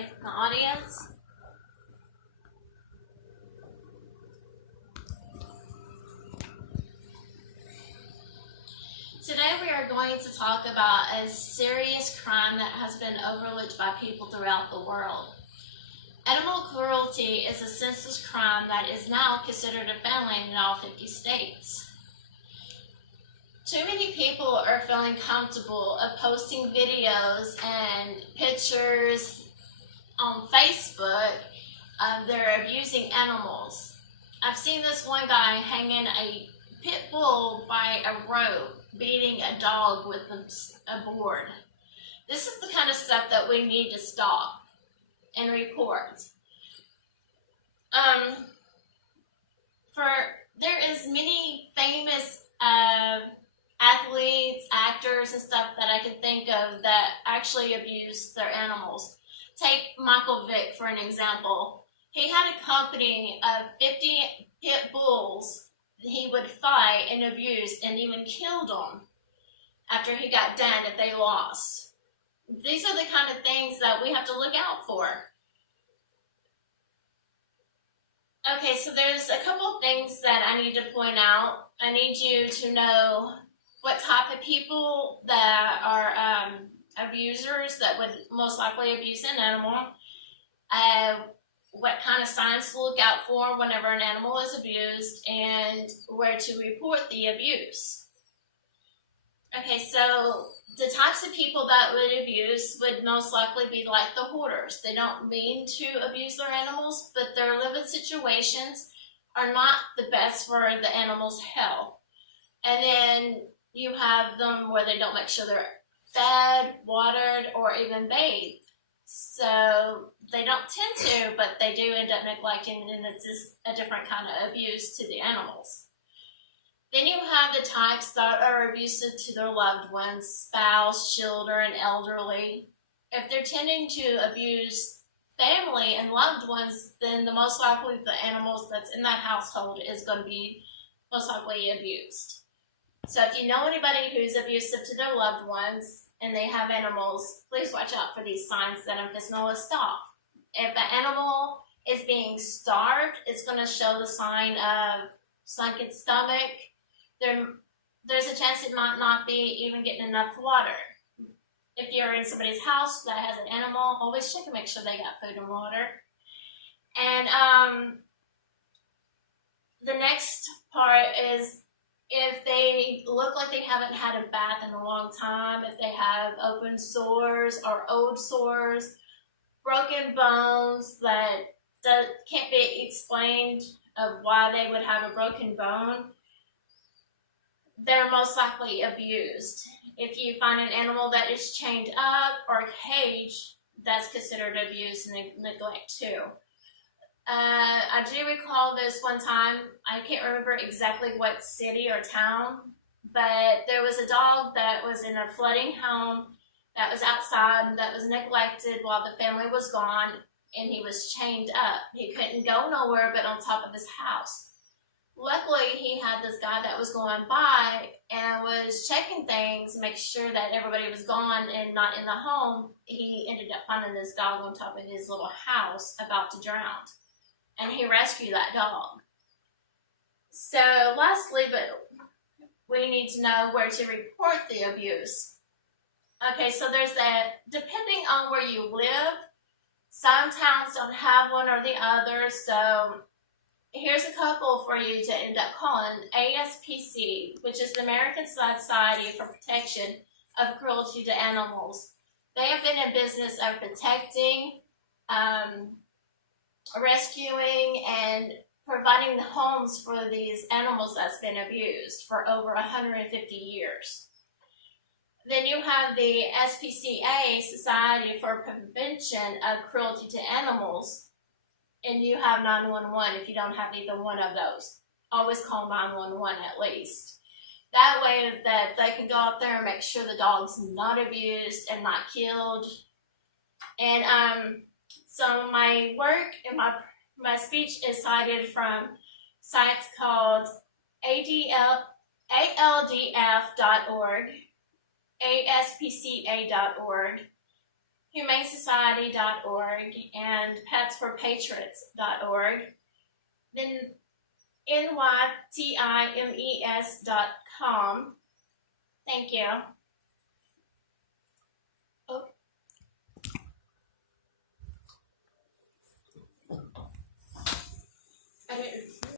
in the audience. Today we are going to talk about a serious crime that has been overlooked by people throughout the world. Animal cruelty is a senseless crime that is now considered a felony in all 50 states. Too many people are feeling comfortable of posting videos and pictures on Facebook of their abusing animals. I've seen this one guy hanging a pit bull by a rope, beating a dog with a board. This is the kind of stuff that we need to stop and report. There is many famous athletes, actors, and stuff that I can think of that actually abuse their animals. Take Michael Vick for an example. He had a company of 50 pit bulls he would fight and abuse and even killed them after he got done if they lost. These are the kind of things that we have to look out for. Okay, so there's a couple of things that I need to point out. I need you to know what type of people that are abusers that would most likely abuse an animal, what kind of signs to look out for whenever an animal is abused, and where to report the abuse. Okay, so the types of people that would abuse would most likely be like the hoarders. They don't mean to abuse their animals, but their living situations are not the best for the animal's health. And then you have them where they don't make sure they're fed, watered, or even bathed. So they don't tend to, but they do end up neglecting, and it's just a different kind of abuse to the animals. Then you have the types that are abusive to their loved ones, spouse, children, elderly. If they're tending to abuse family and loved ones, then the most likely the animals that's in that household is going to be most likely abused. So if you know anybody who's abusive to their loved ones and they have animals, please watch out for these signs that I'm just going to list off. If an animal is being starved, it's going to show the sign of sunken stomach. There's a chance it might not be even getting enough water. If you're in somebody's house that has an animal, always check and make sure they got food and water. And the next part is if they look like they haven't had a bath in a long time, if they have open sores or old sores, broken bones that can't be explained of why they would have a broken bone, they're most likely abused. If you find an animal that is chained up or caged, that's considered abuse and neglect too. I do recall this one time, I can't remember exactly what city or town, but there was a dog that was in a flooding home that was outside and that was neglected while the family was gone, and he was chained up. He couldn't go nowhere but on top of his house. Luckily, he had this guy that was going by and was checking things, making sure that everybody was gone and not in the home. He ended up finding this dog on top of his little house about to drown, and he rescued that dog. So lastly, but we need to know where to report the abuse. Okay, so there's that, depending on where you live, some towns don't have one or the other, so here's a couple for you to end up calling. ASPC, which is the American Society for Protection of Cruelty to Animals. They have been in business of protecting, rescuing, and providing the homes for these animals that's been abused for over 150 years. Then you have the SPCA, Society for Prevention of Cruelty to Animals, and you have 911 if you don't have either one of those. Always call 911 at least. That way that they can go up there and make sure the dog's not abused and not killed. And so my work and my speech is cited from sites called ALDF.org, ASPCA.org, humanesociety.org, and petsforpatriots.org. Then nytimes.com. Thank you.